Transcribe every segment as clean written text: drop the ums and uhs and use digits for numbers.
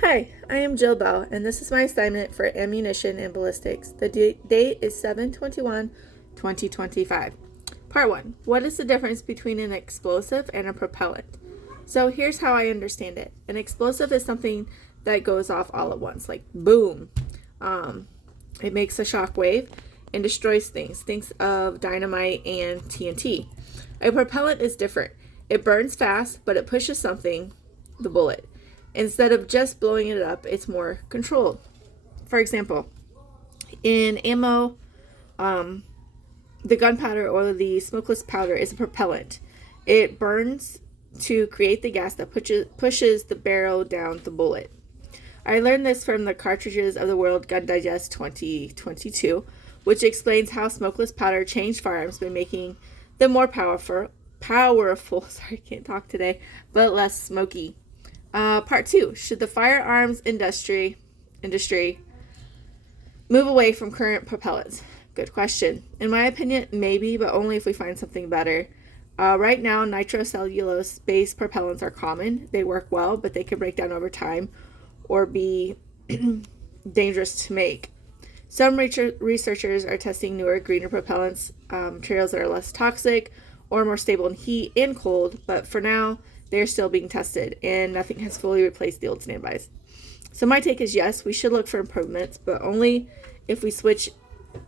Hi, I am Jill Bell, and this is my assignment for ammunition and ballistics. The date is 7/21/2025. Part 1. What is the difference between an explosive and a propellant? So here's how I understand it. An explosive is something that goes off all at once, like boom. It makes a shock wave and destroys things. Think of dynamite and TNT. A propellant is different. It burns fast, but it pushes something, the bullet. Instead of just blowing it up, it's more controlled. For example, in ammo, the gunpowder or the smokeless powder is a propellant. It burns to create the gas that pushes the barrel down the bullet. I learned this from the Cartridges of the World Gun Digest 2022, which explains how smokeless powder changed firearms by making them more powerful, sorry, can't talk today, but less smoky. Part 2, should the firearms industry move away from current propellants? Good question. In my opinion, maybe, but only if we find something better. Right now, nitrocellulose-based propellants are common. They work well, but they can break down over time or be dangerous to make. Some researchers are testing newer, greener propellants, materials that are less toxic or more stable in heat and cold, but for now, they're still being tested, and nothing has fully replaced the old standbys. So my take is yes, we should look for improvements, but only if we switch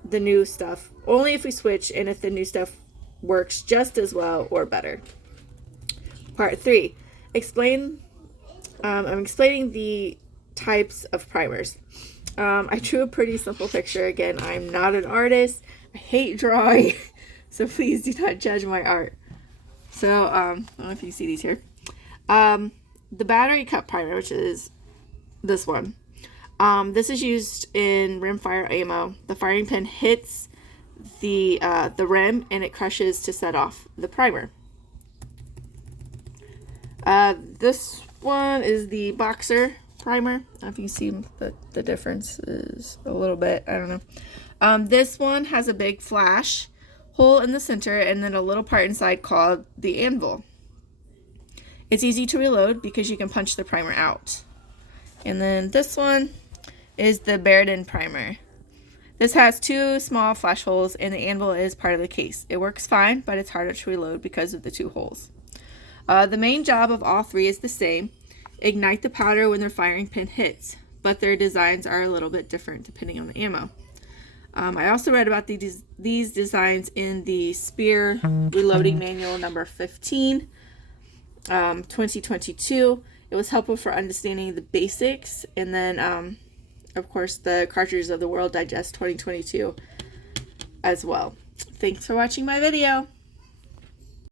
the new stuff. Only if we switch and if the new stuff works just as well or better. Part 3. I'm explaining the types of primers. I drew a pretty simple picture. Again, I'm not an artist. I hate drawing, so please do not judge my art. So, I don't know if you see these here. The battery cup primer, which is this one. This is used in rimfire ammo. The firing pin hits the rim and it crushes to set off the primer. This one is the boxer primer. I don't know if you see the difference is a little bit. I don't know. This one has a big flash hole in the center and then a little part inside called the anvil. It's easy to reload because you can punch the primer out. And then this one is the Bared-in primer. This has 2 small flash holes and the anvil is part of the case. It works fine, but it's harder to reload because of the 2 holes. The main job of all 3 is the same. Ignite the powder when their firing pin hits, but their designs are a little bit different depending on the ammo. I also read about these designs in the Spear Reloading Manual number 15, 2022. It was helpful for understanding the basics, and then, of course, the Cartridges of the World Digest 2022 as well. Thanks for watching my video.